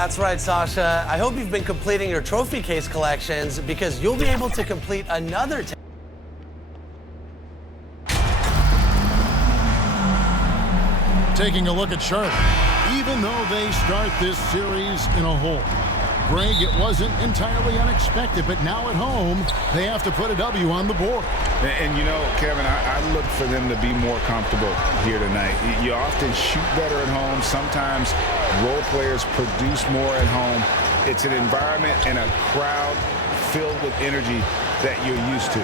That's right, Sasha. I hope you've been completing your trophy case collections because you'll be able to complete another Taking a look at Charlotte. Even though they start this series in a hole, Greg, it wasn't entirely unexpected, but now at home, they have to put a W on the board. And you know, Kevin, I look for them to be more comfortable here tonight. You often shoot better at home. Sometimes role players produce more at home. It's an environment and a crowd filled with energy that you're used to.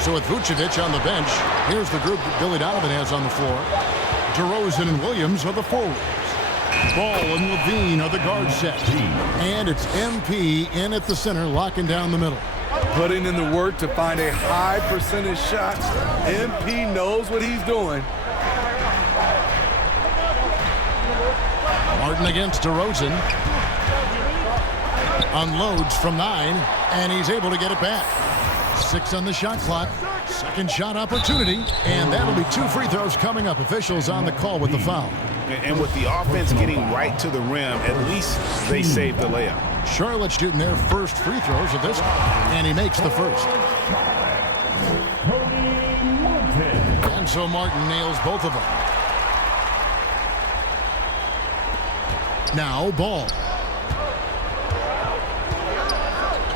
So with Vucevic on the bench, here's the group that Billy Donovan has on the floor. DeRozan and Williams are the forwards. Ball and Levine are the guard set. And it's MP in at the center, locking down the middle. Putting in the work to find a high percentage shot. MP knows what he's doing. Martin against DeRozan. Unloads from 9, and he's able to get it back. 6 on the shot clock. Second shot opportunity, and that'll be 2 free throws coming up. Officials on the call with the foul. And with the offense getting right to the rim, at least they saved the layup. Charlotte shooting their first free throws of this, and he makes the first. And so Martin nails both of them. Now Ball.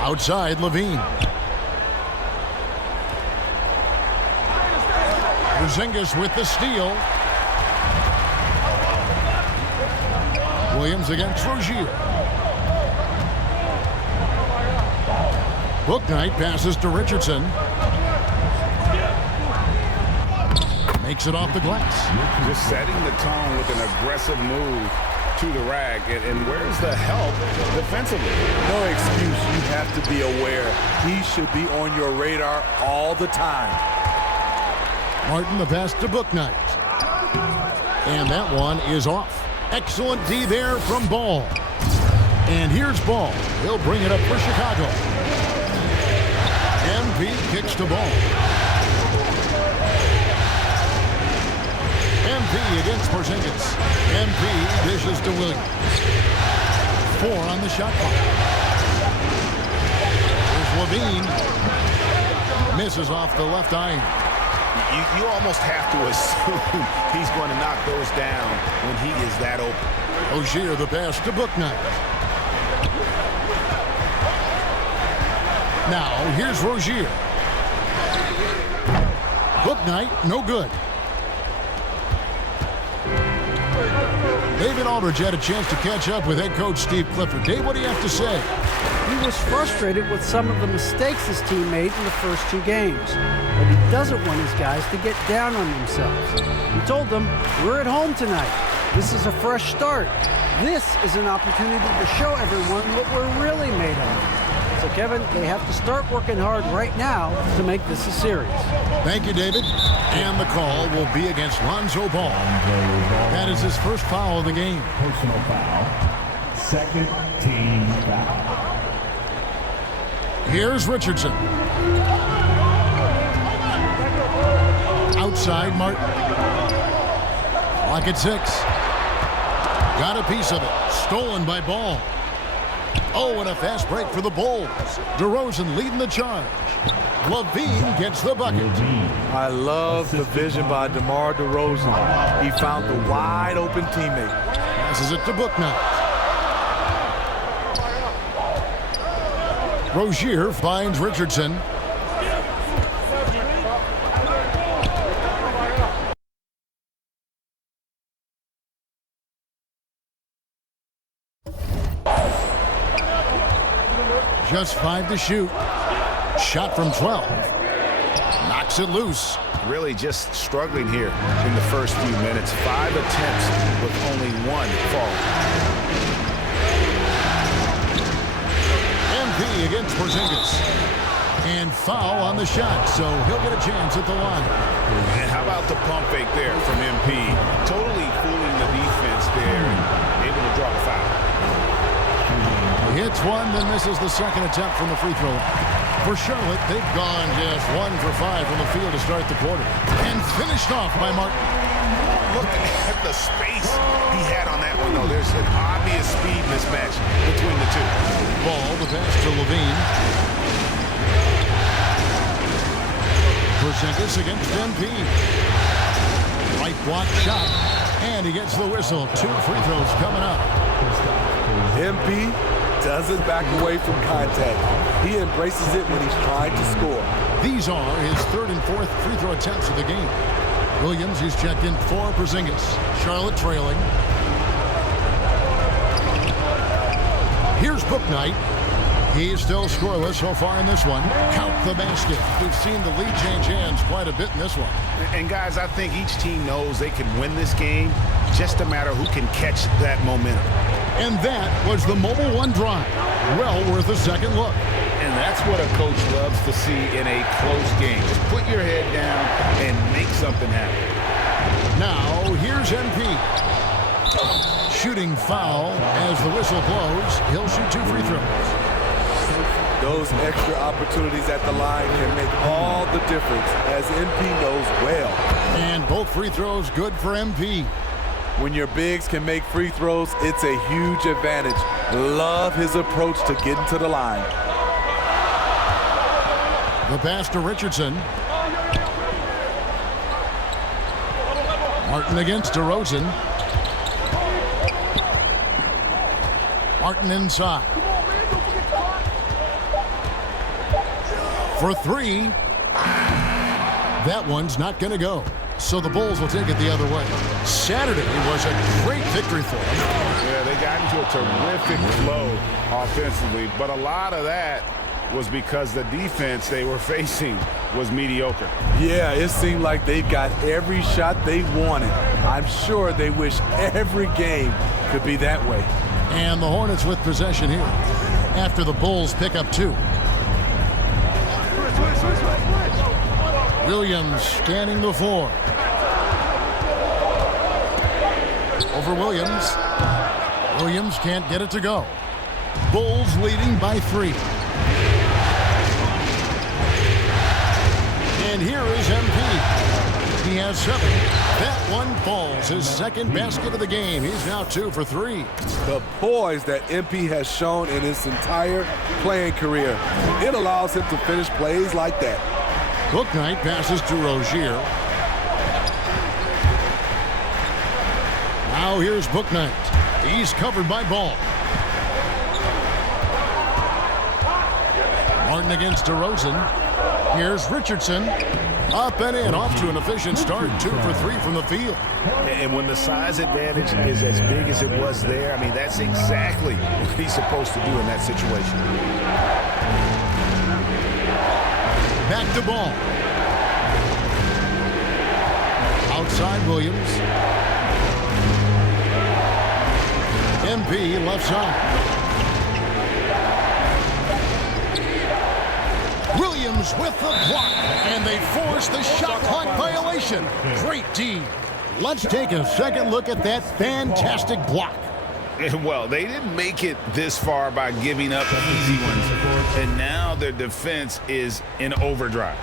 Outside Levine. Porzingis with the steal. Williams against Rozier. Bouknight passes to Richardson. Makes it off the glass. Just setting the tone with an aggressive move to the rack. And where's the help defensively? No excuse. You have to be aware. He should be on your radar all the time. Martin the pass to Bouknight. And that one is off. Excellent D there from Ball. And here's Ball. He'll bring it up for Chicago. MP kicks to Ball. MP against Porzingis. MP dishes to Williams. 4 on the shot clock. Here's Levine. Misses off the left iron. You almost have to assume he's going to knock those down when he is that open. Rozier the pass to Bouknight. Now here's Rozier. Bouknight, no good. David Aldridge had a chance to catch up with head coach Steve Clifford. Dave, what do you have to say? He was frustrated with some of the mistakes his team made in the first 2 games. But he doesn't want his guys to get down on themselves. He told them, we're at home tonight. This is a fresh start. This is an opportunity to show everyone what we're really made of. So, Kevin, they have to start working hard right now to make this a series. Thank you, David. And the call will be against Lonzo Ball. That is his first foul of the game. Personal foul. Second team foul. Here's Richardson. Outside Martin. Clock at 6. Got a piece of it. Stolen by Ball. Oh, and a fast break for the Bulls. DeRozan leading the charge. Levine gets the bucket. I love the vision by DeMar DeRozan. He found the wide open teammate. Passes it to Bouknight. Rozier finds Richardson. Just 5 to shoot. Shot from 12. Knocks it loose. Really just struggling here in the first few minutes. 5 attempts with only 1 fall. MP against Porzingis. And foul on the shot, so he'll get a chance at the line. And how about the pump fake there from MP? Totally fooling the defense there and able to draw the foul. He hits one, then misses the second attempt from the free throw line. For Charlotte, they've gone just 1 for 5 from the field to start the quarter. And finished off by Martin. look at the space he had on that one, though. There's an obvious speed mismatch between the two. Ball, the pass to Levine. Porzingis against MP. Right block shot, and he gets the whistle. 2 free throws coming up. MP doesn't back away from contact. He embraces it when he's trying to score. These are his 3rd and 4th free throw attempts of the game. Williams, he's checked in for Porzingis. Charlotte trailing. Here's Bouknight. He's still scoreless so far in this one. Count the basket. We've seen the lead change hands quite a bit in this one. And guys, I think each team knows they can win this game. Just a matter who can catch that momentum. And that was the Mobile One drive. Well worth a second look. And that's what a coach loves to see in a close game. Just put your head down and make something happen. Now, here's MP. Shooting foul as the whistle blows. He'll shoot 2 free throws. Those extra opportunities at the line can make all the difference, as MP knows well. And both free throws good for MP. When your bigs can make free throws, it's a huge advantage. Love his approach to getting to the line. The pass to Richardson. Martin against DeRozan. Martin inside. For 3. That one's not going to go. So the Bulls will take it the other way. Saturday was a great victory for them. Yeah, they got into a terrific flow offensively, but a lot of that was because the defense they were facing was mediocre. Yeah, it seemed like they got every shot they wanted. I'm sure they wish every game could be that way. And the Hornets with possession here after the Bulls pick up 2. Williams scanning the floor. Over Williams. Williams can't get it to go. Bulls leading by 3. And here is MP. He has 7. That one falls. His second basket of the game. He's now 2 for 3. The poise that MP has shown in his entire playing career. It allows him to finish plays like that. Bouknight passes to Rozier. Now here's Bouknight. He's covered by Ball. Martin against DeRozan. Here's Richardson. Up and in, off to an efficient start. 2 for 3 from the field. And when the size advantage is as big as it was there, I mean, that's exactly what he's supposed to do in that situation. Back to Ball. Outside Williams. MP left side. Williams with the block, and they force the shot clock violation. Great team. Let's take a second look at that fantastic block. Well, they didn't make it this far by giving up easy ones, and now their defense is in overdrive.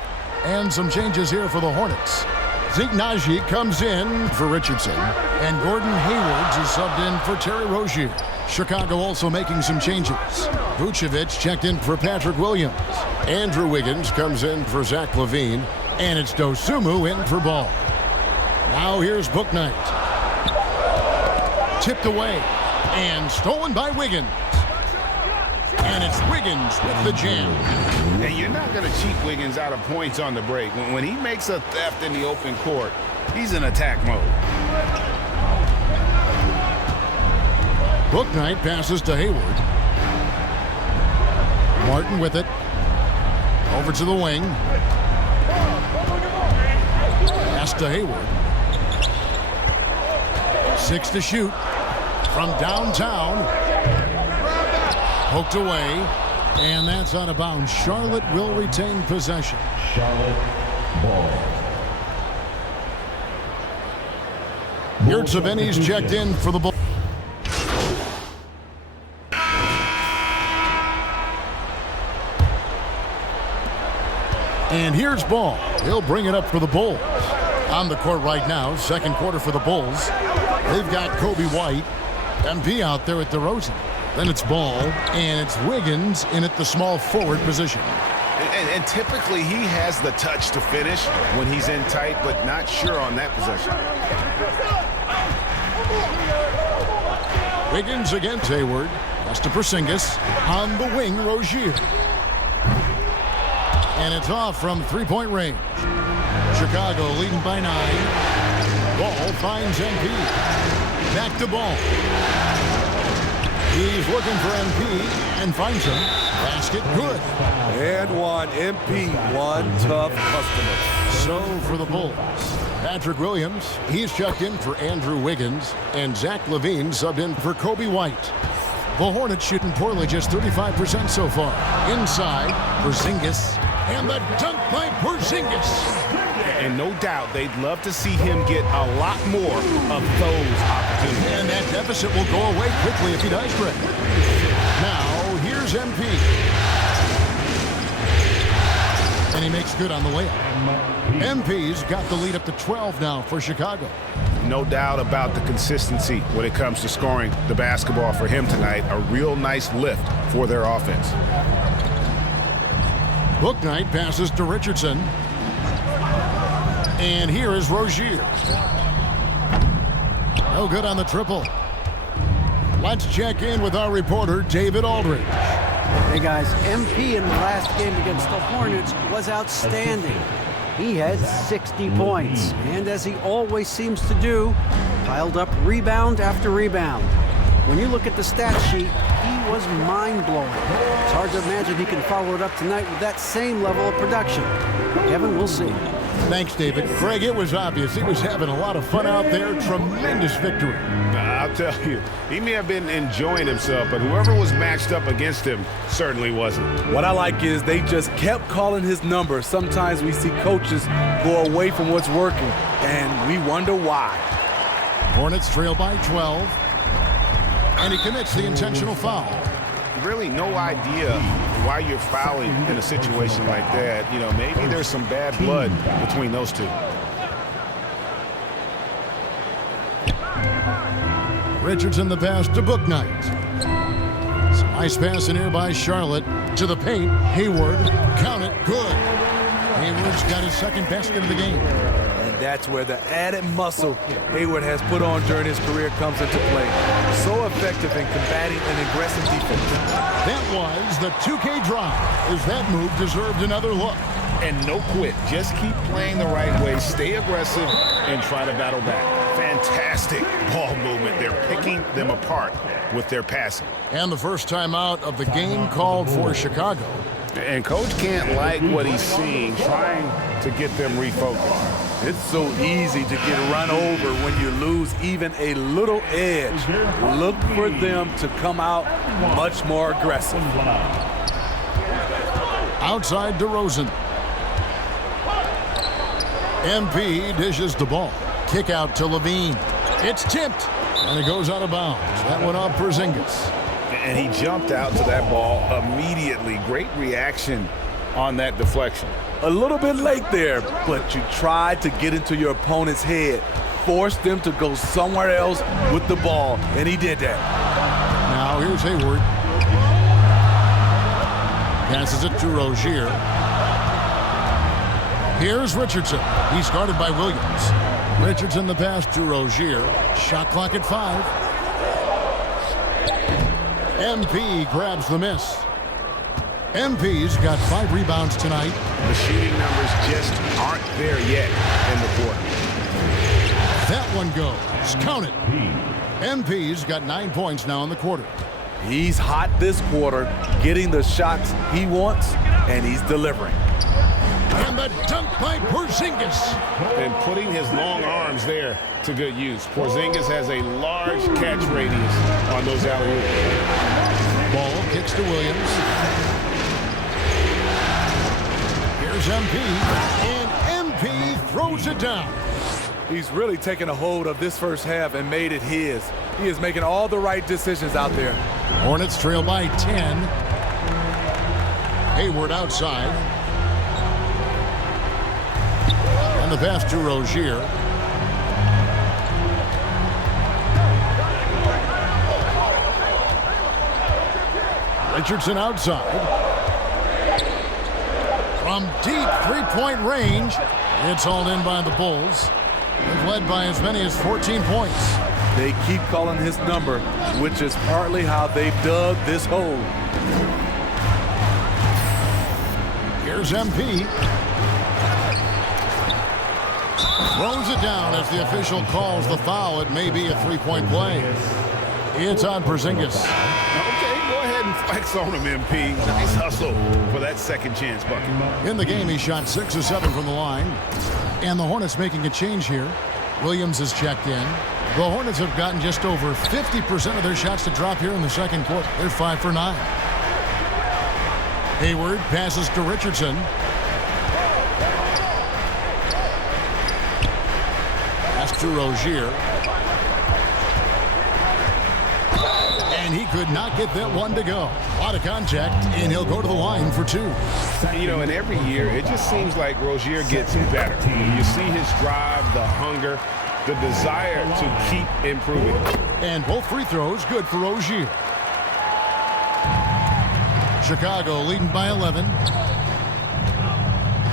And some changes here for the Hornets. Zeke Naji comes in for Richardson, and Gordon Hayward is subbed in for Terry Rozier. Chicago also making some changes. Vucevic checked in for Patrick Williams. Andrew Wiggins comes in for Zach LaVine, and it's Dosunmu in for Ball. Now here's Bouknight. Tipped away and stolen by Wiggins. And it's Wiggins with the jam. And you're not going to cheat Wiggins out of points on the break. When he makes a theft in the open court, he's in attack mode. Bouknight passes to Hayward. Martin with it. Over to the wing. Pass to Hayward. 6 to shoot. From downtown. Poked away. And that's out of bounds. Charlotte will retain possession. Charlotte ball. Yurtseven's checked in for the Bulls. And here's Ball. He'll bring it up for the Bulls. On the court right now, second quarter for the Bulls. They've got Kobe White, MP out there at DeRozan. Then it's Ball, and it's Wiggins in at the small forward position. And typically he has the touch to finish when he's in tight, but not sure on that possession. Wiggins against Hayward. Pass to Porzingis. On the wing, Rozier. And it's off from three-point range. Chicago leading by 9. Ball finds MP. Back to Ball. He's looking for MP and finds him. Basket good. And one. MP, one tough customer. So for the Bulls, Patrick Williams, he's checked in for Andrew Wiggins, and Zach LaVine subbed in for Kobe White. The Hornets shooting poorly, just 35% so far. Inside, Porzingis, and the dunk by Porzingis. And no doubt they'd love to see him get a lot more of those opportunities. And that deficit will go away quickly if he does, Greg. Now, here's MP. And he makes good on the layup. MP's got the lead up to 12 now for Chicago. No doubt about the consistency when it comes to scoring the basketball for him tonight. A real nice lift for their offense. Bouknight passes to Richardson. And here is Rozier. No good on the triple. Let's check in with our reporter, David Aldridge. Hey guys, MP in the last game against the Hornets was outstanding. He had 60 points, and as he always seems to do, piled up rebound after rebound. When you look at the stat sheet, he was mind-blowing. It's hard to imagine he can follow it up tonight with that same level of production. Kevin, we'll see. Thanks, David. Greg, it was obvious. He was having a lot of fun out there. Tremendous victory. I'll tell you, he may have been enjoying himself, but whoever was matched up against him certainly wasn't. What I like is they just kept calling his number. Sometimes we see coaches go away from what's working, and we wonder why. Hornets trail by 12. And he commits the intentional foul. Really no idea why you're fouling in a situation like that. You know, maybe there's some bad blood between those two. Richardson the pass to Bouknight. Some nice pass in here by Charlotte to the paint. Hayward, count it, good. Hayward's got his second basket of the game. And that's where the added muscle Hayward has put on during his career comes into play. So effective in combating an aggressive defense. That was the 2K drive, as that move deserved another look. And no quit. Just keep playing the right way, stay aggressive, and try to battle back. Fantastic ball movement. They're picking them apart with their passing. And the first time out of the game called for Chicago. And coach can't like what he's seeing, trying to get them refocused. It's so easy to get run over when you lose even a little edge. Look for them to come out much more aggressive. Outside DeRozan. MP dishes the ball. Kick out to LaVine. It's tipped. And it goes out of bounds. That went off Porzingis. And he jumped out to that ball immediately. Great reaction on that deflection. A little bit late there, but you tried to get into your opponent's head. Force them to go somewhere else with the ball, and he did that. Now here's Hayward. Passes it to Rozier. Here's Richardson. He's guarded by Williams. Richardson the pass to Rozier. Shot clock at 5. MP grabs the miss. MP's got 5 rebounds tonight. The shooting numbers just aren't there yet in the quarter. That one goes. Count it. MP's got 9 points now in the quarter. He's hot this quarter, getting the shots he wants, and he's delivering. And the dunk by Porzingis. And putting his long arms there to good use. Porzingis has a large catch radius on those alley-oops. Ball kicks to Williams. Here's MP. And MP throws it down. He's really taken a hold of this first half and made it his. He is making all the right decisions out there. Hornets trail by 10. Hayward outside. And the pass to Rozier. Richardson outside. From deep three-point range, it's hauled in by the Bulls. They've led by as many as 14 points. They keep calling his number, which is partly how they dug this hole. Here's MP. Throws it down as the official calls the foul. It may be a three-point play. It's on Porzingis. Okay, go ahead and flex on him, MP. Nice hustle for that second chance bucket. In the game, he shot 6 of 7 from the line. And the Hornets making a change here. Williams is checked in. The Hornets have gotten just over 50% of their shots to drop here in the second quarter. They're 5 for 9. Hayward passes to Richardson. Pass to Rozier. And he could not get that one to go. A lot of contact, and he'll go to the line for 2. You know, and every year, it just seems like Rozier gets better. You see his drive, the hunger, the desire to keep improving. And both free throws good for Rozier. Chicago leading by 11.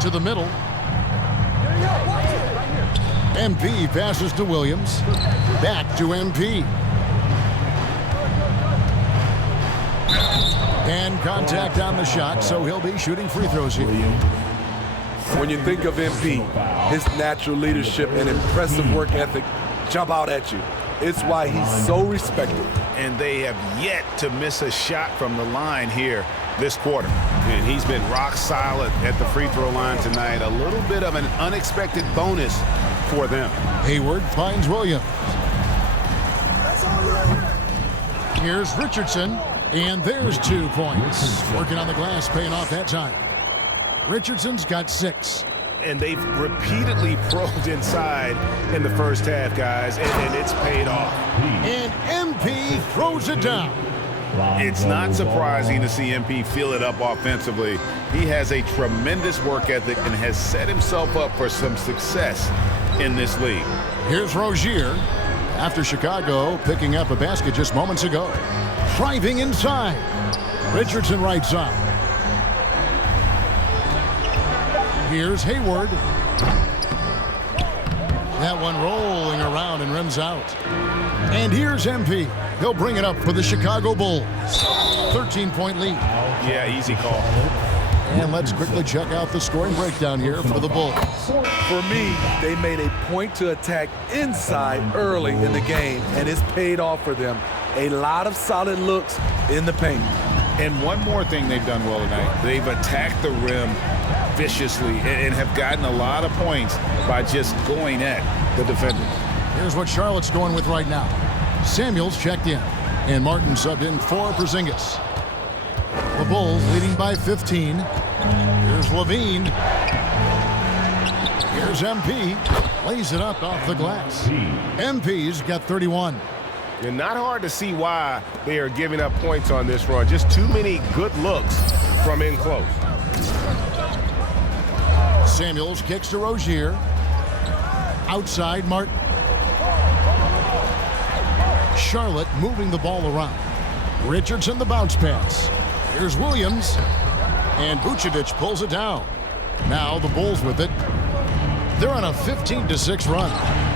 To the middle. MP passes to Williams. Back to MP. And contact on the shot, so he'll be shooting free throws here. When you think of MP, his natural leadership and impressive work ethic jump out at you. It's why he's so respected. And they have yet to miss a shot from the line here this quarter. And he's been rock solid at the free throw line tonight. A little bit of an unexpected bonus for them. Hayward finds Williams. Here's Richardson, and there's 2 points. Working on the glass, paying off that time. Richardson's got 6. And they've repeatedly probed inside in the first half, guys, and it's paid off. And MP throws it down. It's not surprising to see MP fill it up offensively. He has a tremendous work ethic and has set himself up for some success in this league. Here's Rozier after Chicago picking up a basket just moments ago. Driving inside. Richardson right side. Here's Hayward. That one rolling around and rims out. And here's MP. He'll bring it up for the Chicago Bulls. 13-point lead. Yeah, easy call. And let's quickly check out the scoring breakdown here for the Bulls. For me, they made a point to attack inside early in the game, and it's paid off for them. A lot of solid looks in the paint. And one more thing they've done well tonight. They've attacked the rim viciously and have gotten a lot of points by just going at the defender. Here's what Charlotte's going with right now. Samuels checked in, and Martin subbed in for Porzingis. The Bulls leading by 15. Here's Levine. Here's MP. Lays it up off the glass. MP's got 31. And not hard to see why they are giving up points on this run. Just too many good looks from in close. Samuels kicks to Rozier. Outside Martin. Charlotte moving the ball around. Richardson the bounce pass. Here's Williams. And Vucevic pulls it down. Now the Bulls with it. They're on a 15-6 run.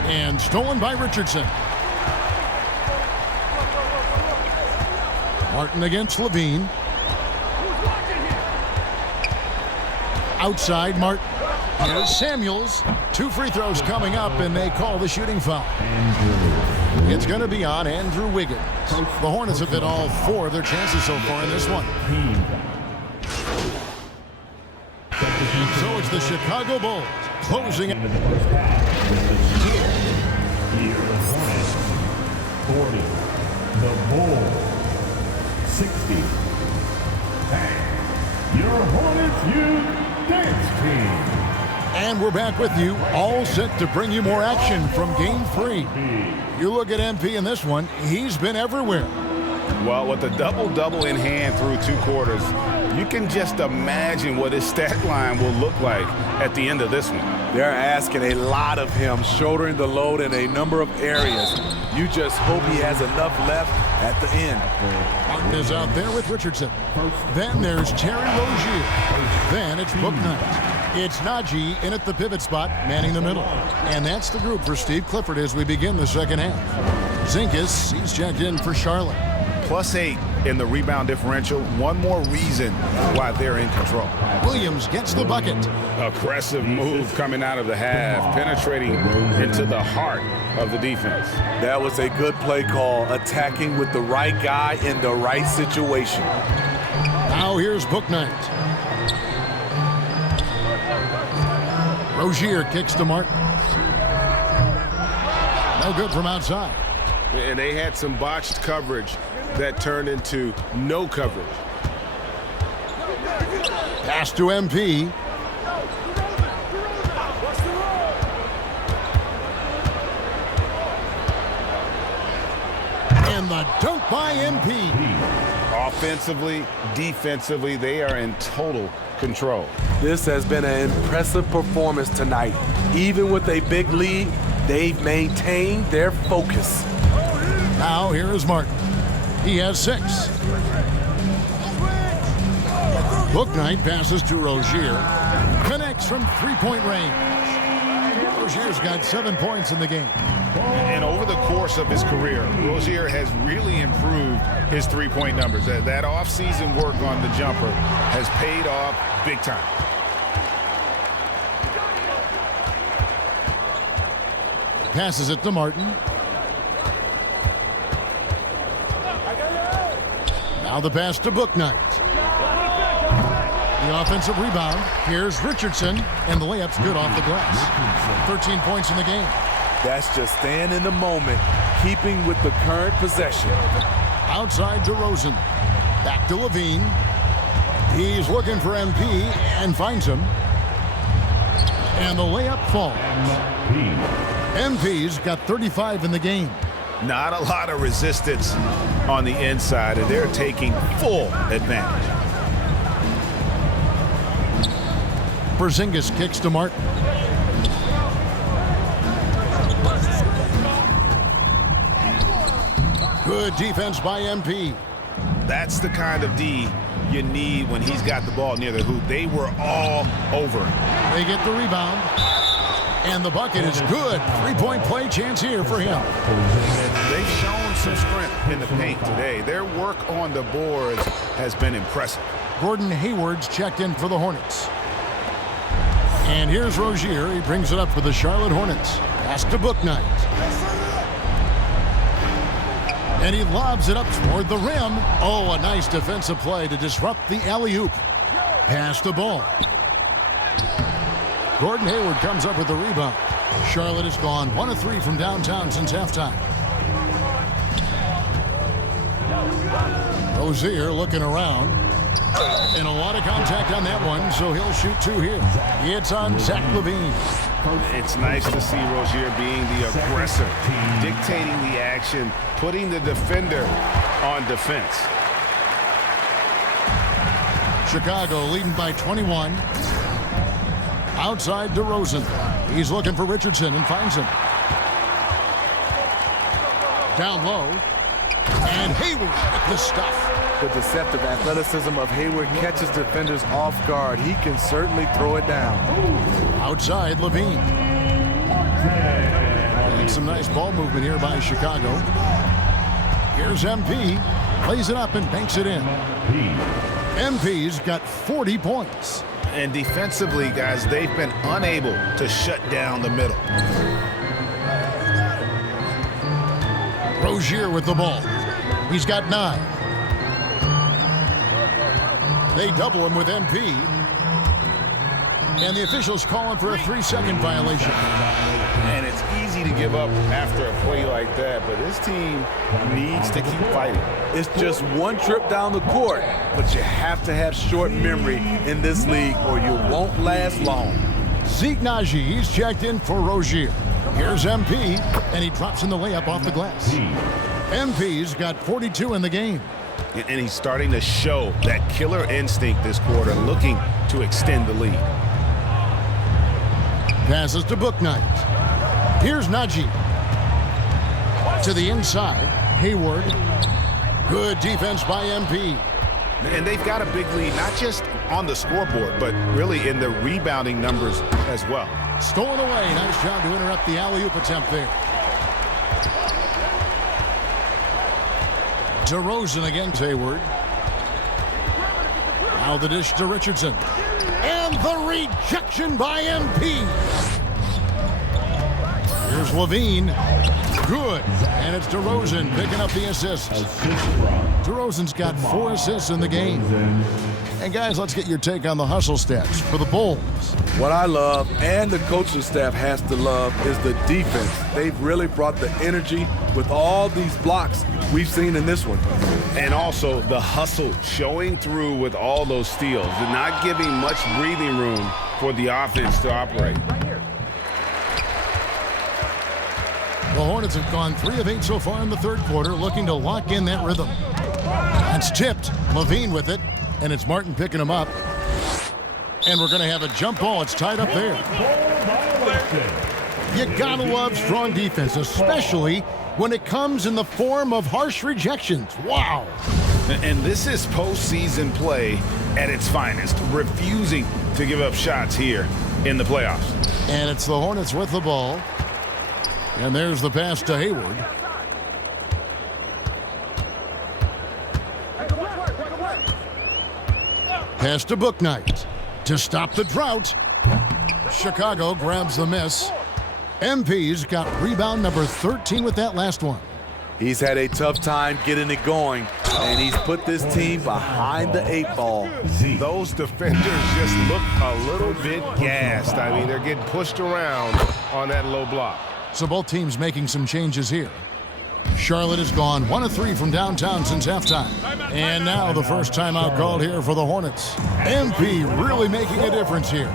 And stolen by Richardson. Martin against Levine. Outside Martin. Here's Samuels. 2 free throws coming up, and they call the shooting foul. It's going to be on Andrew Wiggins. The Hornets have hit all 4 of their chances so far in this one. So it's the Chicago Bulls closing. In the first half, here the Hornets 40, the Bulls 60. And your Hornets Youth Dance Team. And we're back with you, all set to bring you more action from Game 3. You look at MP in this one, he's been everywhere. Well, with the double-double in hand through 2 quarters, You can just imagine what his stat line will look like at the end of this one. They're asking a lot of him, shouldering the load in a number of areas. You just hope he has enough left at the end. Martin is out there with Richardson. Then there's Terry Rozier. Then it's Book Knight. It's Najee in at the pivot spot, manning the middle. And that's the group for Steve Clifford as we begin the second half. Zinkus, he's checked in for Charlotte. +8 in the rebound differential. One more reason why they're in control. Williams gets the bucket. Aggressive move coming out of the half, penetrating into the heart of the defense. That was a good play call, attacking with the right guy in the right situation. Now here's Book Knight. Rozier kicks to Martin. No good from outside. And they had some botched coverage that turned into no coverage. Pass to MP. And the dunk by MP. Offensively, defensively, they are in total control. This has been an impressive performance tonight. Even with a big lead, they've maintained their focus. Now here is Martin. He has 6. Book Knight passes to Rozier. Connects from three-point range. Rozier's got 7 points in the game. And over the course of his career, Rozier has really improved his three-point numbers. That off-season work on the jumper has paid off big time. Passes it to Martin. Now the pass to Book Knight. The offensive rebound. Here's Richardson, and the layup's good off the glass. 13 points in the game. That's just staying in the moment, keeping with the current possession. Outside to Rosen. Back to Levine. He's looking for MP and finds him. And the layup falls. MP's got 35 in the game. Not a lot of resistance on the inside, and they're taking full advantage. Porzingis kicks to Martin. Good defense by MP. That's the kind of D you need when he's got the ball near the hoop. They were all over it. They get the rebound. And the bucket is good. Three-point play chance here for him. They've shown some strength in the paint today. Their work on the boards has been impressive. Gordon Hayward's checked in for the Hornets. And here's Rozier. He brings it up for the Charlotte Hornets. Pass to Book Knight. And he lobs it up toward the rim. Oh, a nice defensive play to disrupt the alley-oop. Pass the ball. Gordon Hayward comes up with the rebound. Charlotte has gone 1 of 3 from downtown since halftime. Rozier looking around. And a lot of contact on that one, so he'll shoot 2 here. It's on Zach LaVine. It's nice to see Rozier being the aggressor, dictating the action, putting the defender on defense. Chicago leading by 21. Outside DeRozan. He's looking for Richardson and finds him. Down low. And Hayward with the stuff. The deceptive athleticism of Hayward catches defenders off guard. He can certainly throw it down. Outside Levine. And some nice ball movement here by Chicago. Here's MP. Plays it up and banks it in. MP's got 40 points. And defensively, guys, they've been unable to shut down the middle. Rozier with the ball. He's got 9. They double him with MP. And the officials calling for a 3-second violation. And it's easy to give up after a play like that, but this team needs to keep fighting. It's just one trip down the court, but you have to have short memory in this league or you won't last long. Zeke Najee, he's checked in for Rozier. Here's MP, and he drops in the layup off the glass. MP's got 42 in the game. and he's starting to show that killer instinct this quarter, looking to extend the lead. Passes to Bouknight. Here's Najee. To the inside, Hayward. Good defense by MP. And they've got a big lead, not just on the scoreboard, but really in the rebounding numbers as well. Stolen away. Nice job to interrupt the alley-oop attempt there. DeRozan against Hayward. Now the dish to Richardson. And the rejection by MP. Here's Levine. Good. And it's DeRozan picking up the assist. DeRozan's got 4 assists in the game. And guys, let's get your take on the hustle stats for the Bulls. What I love, and the coaching staff has to love, is the defense. They've really brought the energy with all these blocks we've seen in this one. And also the hustle showing through with all those steals and not giving much breathing room for the offense to operate. The Hornets have gone 3 of 8 so far in the third quarter, looking to lock in that rhythm. It's tipped. Levine with it, and it's Martin picking him up. And we're going to have a jump ball. It's tied up there. You gotta love strong defense, especially when it comes in the form of harsh rejections. Wow. And this is postseason play at its finest, refusing to give up shots here in the playoffs. And it's the Hornets with the ball. And there's the pass to Hayward. Pass to Bouknight to stop the drought. Chicago grabs the miss. MP's got rebound number 13 with that last one. He's had a tough time getting it going, and he's put this team behind the 8 ball. Those defenders just look a little bit gassed. I mean, they're getting pushed around on that low block. So both teams making some changes here. Charlotte has gone 1 of 3 from downtown since halftime. And now the first timeout called here for the Hornets. MP really making a difference here.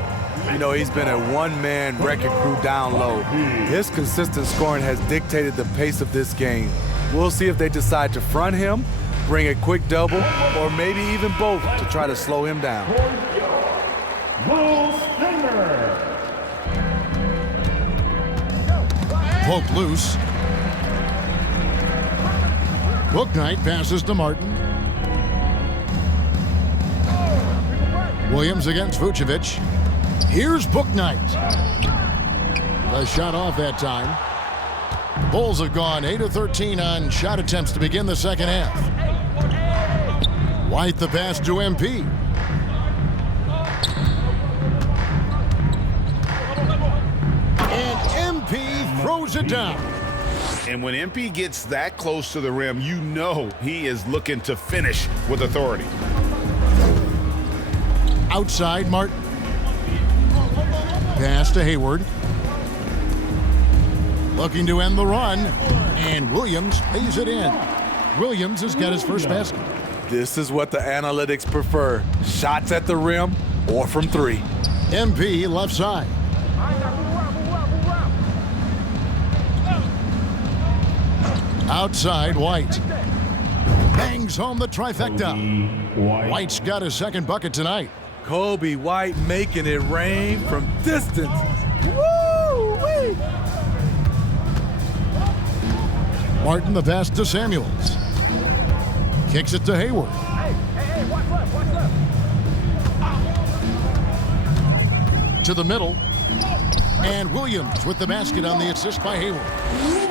You know, he's been a one-man wrecking crew down low. His consistent scoring has dictated the pace of this game. We'll see if they decide to front him, bring a quick double, or maybe even both to try to slow him down. Poke loose. Bouknight passes to Martin. Williams against Vucevic. Here's Bouknight. A shot off that time. Bulls have gone 8 of 13 on shot attempts to begin the second half. White the pass to MP. And MP throws it down. And when MP gets that close to the rim, you know he is looking to finish with authority. Outside Martin. Pass to Hayward. Looking to end the run. And Williams lays it in. Williams has got his first basket. This is what the analytics prefer. Shots at the rim or from 3. MP left side. Outside White. Bangs home the trifecta. White's got his second bucket tonight. Kobe White making it rain from distance. Woo-wee! Martin the pass to Samuels. Kicks it to Hayward. To the middle. And Williams with the basket on the assist by Hayward.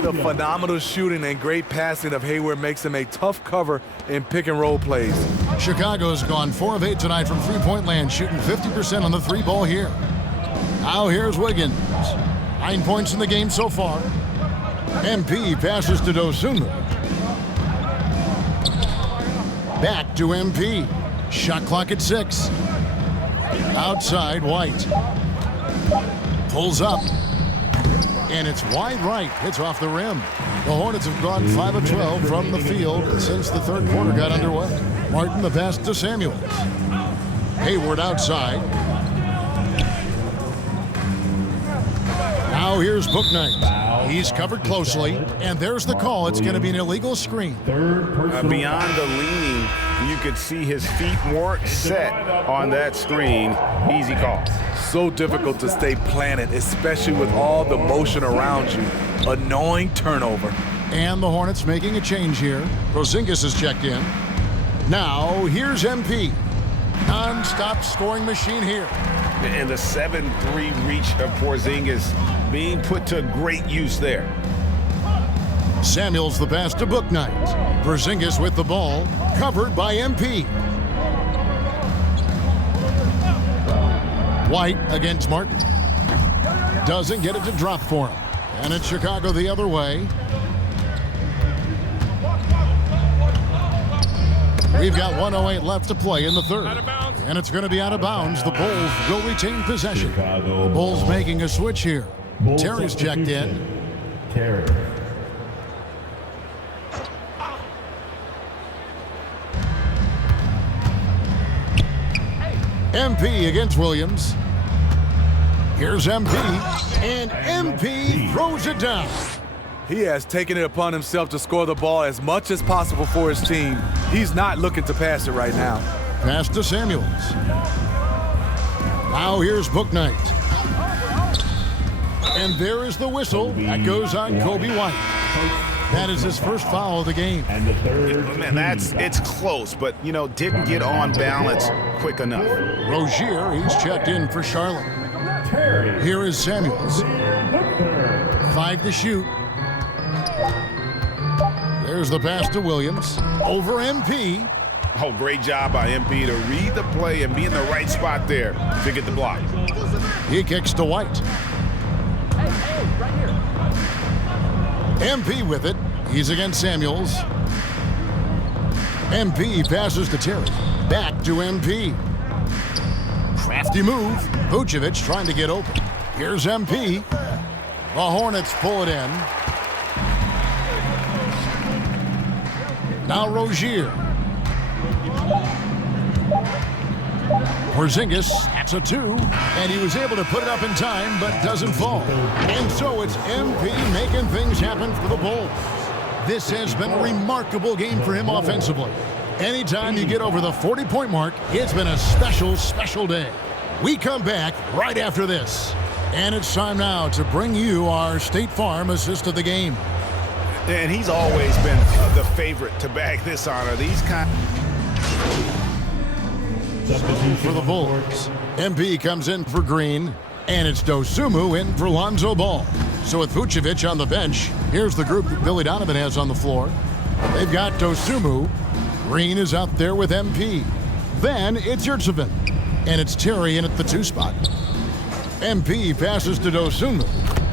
The phenomenal shooting and great passing of Hayward makes him a tough cover in pick and roll plays. Chicago's gone 4 of 8 tonight from three-point land, shooting 50% on the 3-ball here. Now here's Wiggins. 9 points in the game so far. MP passes to Dosunmu. Back to MP. Shot clock at 6. Outside White. Pulls up. And it's wide right. It's off the rim. The Hornets have gone 5 of 12 from the field since the third quarter got underway. Martin the pass to Samuels. Hayward outside. Now Now here's Booknight. He's covered closely, and there's the call. It's going to be an illegal screen. Beyond the leaning, you could see his feet weren't set on that screen. Easy call. So difficult to stay planted, especially with all the motion around you. Annoying turnover. And the Hornets making a change here. Porzingis is checked in. Now here's MP. Non-stop scoring machine here. And the 7-3 reach of Porzingis being put to great use there. Samuels the pass to Booknight. Porzingis with the ball, covered by MP. White against Martin. Doesn't get it to drop for him. And it's Chicago the other way. We've got 1:08 left to play in the third. And it's going to be out of bounds. The Bulls will retain possession. The Bulls making a switch here. Terry's checked in. Terry. MP against Williams. Here's MP. And MP throws it down. He has taken it upon himself to score the ball as much as possible for his team. He's not looking to pass it right now. Pass to Samuels. Now here's Booknight. And there is the whistle. That goes on Kobe White. That is his first foul of the game. And the third. Man, it's close, but, didn't get on balance quick enough. Rozier, he's checked in for Charlotte. Here is Samuels. 5 to shoot. There's the pass to Williams. Over MP. Oh, great job by MP to read the play and be in the right spot there to get the block. He kicks to White. MP with it. He's against Samuels. MP passes to Terry. Back to MP. Crafty move. Vucevic trying to get open. Here's MP. The Hornets pull it in. Now Rozier. Porzingis, that's a 2, and he was able to put it up in time, but doesn't fall. And so it's MP making things happen for the Bulls. This has been a remarkable game for him offensively. Anytime you get over the 40-point mark, it's been a special, special day. We come back right after this. And it's time now to bring you our State Farm assist of the game. And he's always been the favorite to bag this honor. These kind. For the Bulls, MP comes in for Green, and it's Dosunmu in for Lonzo Ball. So with Vucevic on the bench, here's the group that Billy Donovan has on the floor. They've got Dosunmu. Green is out there with MP. Then it's Yurtsevin, and it's Terry in at the 2 spot. MP passes to Dosunmu.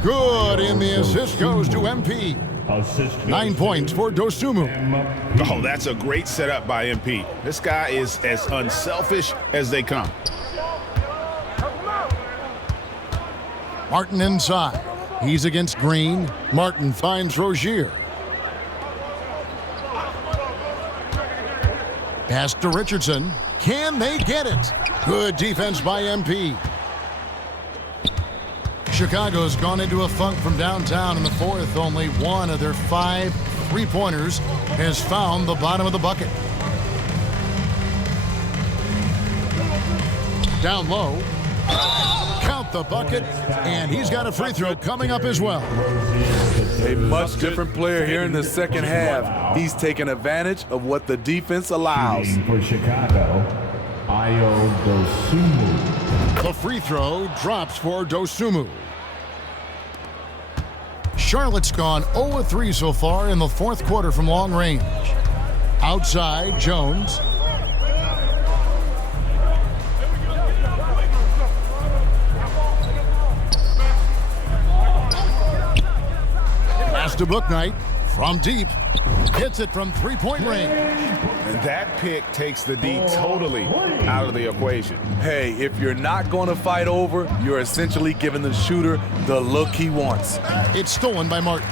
Good, and the assist goes to MP. 9 points for Dosunmu. Oh, that's a great setup by MP. This guy is as unselfish as they come. Martin inside. He's against Green. Martin finds Rozier. Pass to Richardson. Can they get it? Good defense by MP. Chicago's gone into a funk from downtown in the fourth. Only one of their 5 3-pointers has found the bottom of the bucket. Down low. Count the bucket, and he's got a free throw coming up as well. A much different player here in the second half. He's taking advantage of what the defense allows. For Chicago, Ayo Dosunmu. The free throw drops for Dosunmu. Charlotte's gone 0-3 so far in the fourth quarter from long range. Outside, Jones. Pass to Booknight from deep. Hits it from 3-point range. And that pick takes the D totally out of the equation. Hey, if you're not going to fight over, you're essentially giving the shooter the look he wants. It's stolen by Martin.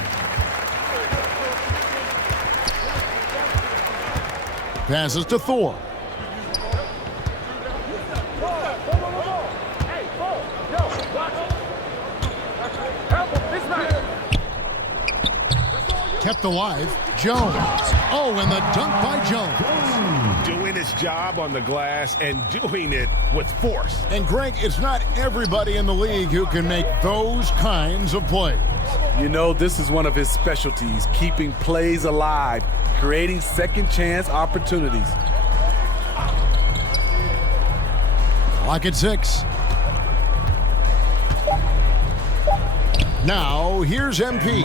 Passes to Thor. kept alive. Jones. Oh, and the dunk by Jones. Doing his job on the glass and doing it with force. And Greg, it's not everybody in the league who can make those kinds of plays. You know, this is one of his specialties, keeping plays alive, creating second chance opportunities. Clock at 6. Now, here's MP.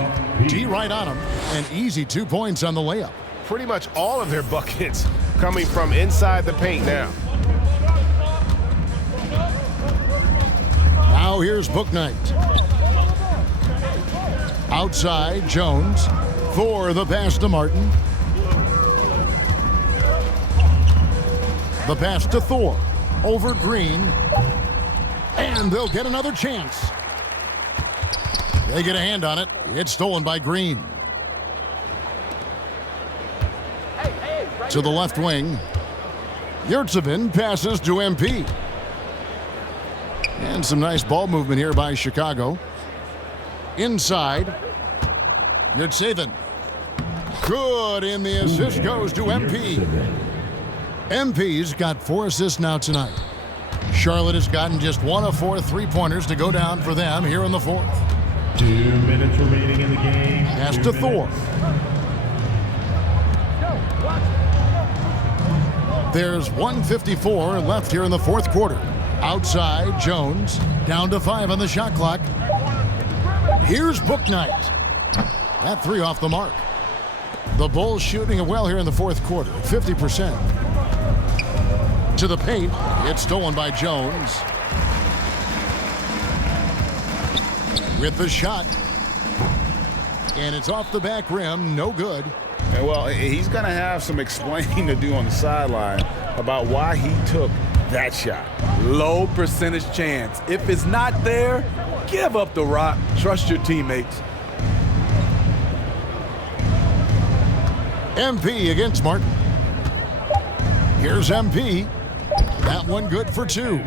D right on him. An easy 2 points on the layup. Pretty much all of their buckets coming from inside the paint now. Now here's Bouknight. Outside, Jones. Thor the pass to Martin. The pass to Thor. Over Green. And they'll get another chance. They get a hand on it. It's stolen by Green. To the left wing. Yurtsevin passes to MP. And some nice ball movement here by Chicago. Inside. Yurtsevin. Good, and the assist goes to MP. MP's got 4 assists now tonight. Charlotte has gotten just 1 of 4 3-pointers to go down for them here in the 4th. 2 minutes remaining in the game. Pass to Thor. There's 1:54 left here in the 4th quarter. Outside, Jones. Down to 5 on the shot clock. Here's Bouknight. That 3 off the mark. The Bulls shooting it well here in the 4th quarter. 50%. To the paint. It's stolen by Jones. With the shot. And it's off the back rim. No good. And well, he's going to have some explaining to do on the sideline about why he took that shot. Low percentage chance. If it's not there, give up the rock. Trust your teammates. MP against Martin. Here's MP. That one good for 2.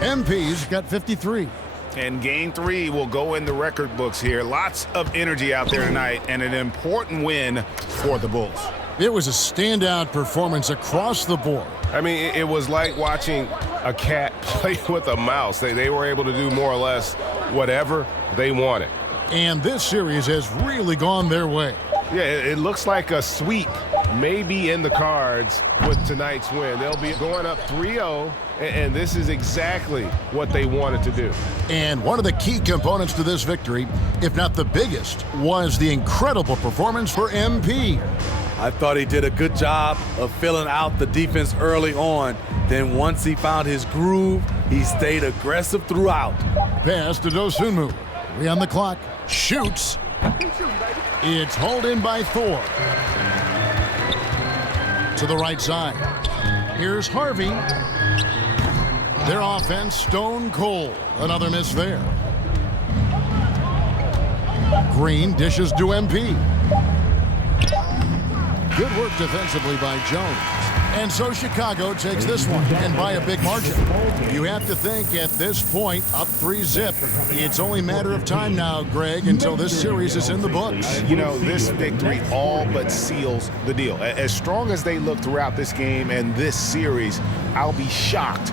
MP's got 53. And game 3 will go in the record books here. Lots of energy out there tonight and an important win for the Bulls. It was a standout performance across the board. I mean, it was like watching a cat play with a mouse. They were able to do more or less whatever they wanted. And this series has really gone their way. Yeah, it looks like a sweep may be in the cards with tonight's win. They'll be going up 3-0, and this is exactly what they wanted to do. And one of the key components to this victory, if not the biggest, was the incredible performance for MP. I thought he did a good job of filling out the defense early on. Then once he found his groove, he stayed aggressive throughout. Pass to Dosunmu. 3 on the clock. Shoots. It's hauled in by Thor. To the right side. Here's Harvey. Their offense stone cold. Another miss there. Green dishes to MP. Good work defensively by Jones. And so Chicago takes this one, and by a big margin. You have to think at this point, up 3-zip. It's only a matter of time now, Greg, until this series is in the books. You know, this victory all but seals the deal. As strong as they look throughout this game and this series, I'll be shocked